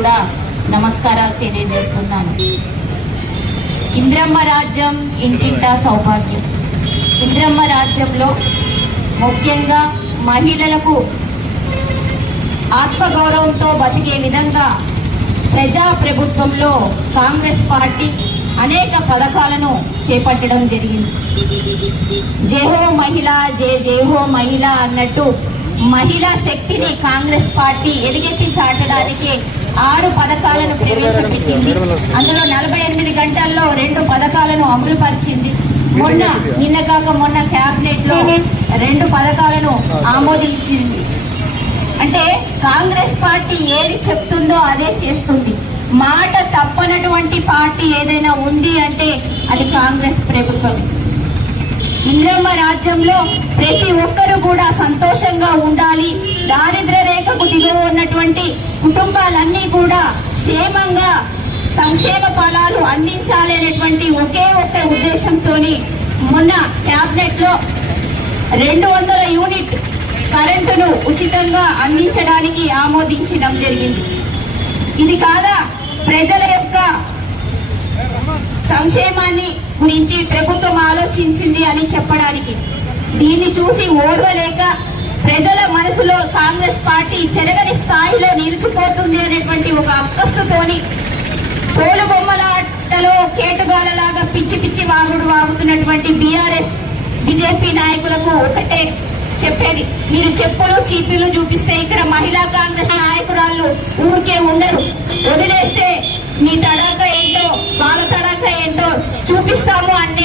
కూడా నమస్కారాలు తెలియజేస్తున్నాను. ఇంద్రమ్మ రాజ్యం ఇంటింటా సౌభాగ్యం. ఇంద్రమ్మ రాజ్యంలో ముఖ్యంగా మహిళలకు ఆత్మగౌరవంతో బతికే విధంగా ప్రజా ప్రభుత్వంలో కాంగ్రెస్ పార్టీ అనేక పథకాలను చేపట్టడం జరిగింది. జేహో మహిళ జే జేహో మహిళ అన్నట్టు మహిళా శక్తిని కాంగ్రెస్ పార్టీ ఎలుగెత్తి చాటడానికి ఆరు పథకాలను ప్రవేశపెట్టింది. అందులో నలభై ఎనిమిది గంటల్లో రెండు పథకాలను అమలు పరిచింది మొన్న నిన్న కాక మొన్న క్యాబినెట్లో రెండు పథకాలను ఆమోదించింది. అంటే కాంగ్రెస్ పార్టీ ఏది చెప్తుందో అదే చేస్తుంది. మాట తప్పనటువంటి పార్టీ ఏదైనా ఉంది అంటే అది కాంగ్రెస్ ప్రభుత్వం. ఇంద్రమ్మ రాజ్యంలో ప్రతి ఒక్కరూ కూడా సంతోషంగా ఉండాలి. దారిద్ర రేఖకు దిగువ ఉన్నటువంటి కుటుంబాలన్నీ కూడా క్షేమంగా సంక్షేమ ఫలాలు అందించాలి అనేటువంటి ఒకే ఒక్క ఉద్దేశంతో మొన్న క్యాబినెట్లో రెండు వందల యూనిట్ కరెంటును ఉచితంగా అందించడానికి ఆమోదించడం జరిగింది. ఇది కాదా? ప్రజల సంక్షేమాన్ని గురించి ప్రభుత్వం ఆలోచించింది అని చెప్పడానికి. దీన్ని చూసి ఓర్వలేక ప్రజల మనసులో కాంగ్రెస్ పార్టీ చెరగని స్థాయిలో నిలిచిపోతుంది అనేటువంటి ఒక అక్కస్తుతోని తోలు బొమ్మలాటలో కేటుగాలలాగా పిచ్చి పిచ్చి వాగుడు వాగుతున్నటువంటి బీఆర్ఎస్ బీజేపీ నాయకులకు ఒకటే చెప్పేది. మీరు చెప్పులు చీపీలు చూపిస్తే ఇక్కడ మహిళా కాంగ్రెస్ నాయకురాళ్ళు ఊరికే ఉండరు. వదిలేస్తే మీ తడ చూపిస్తాము అన్ని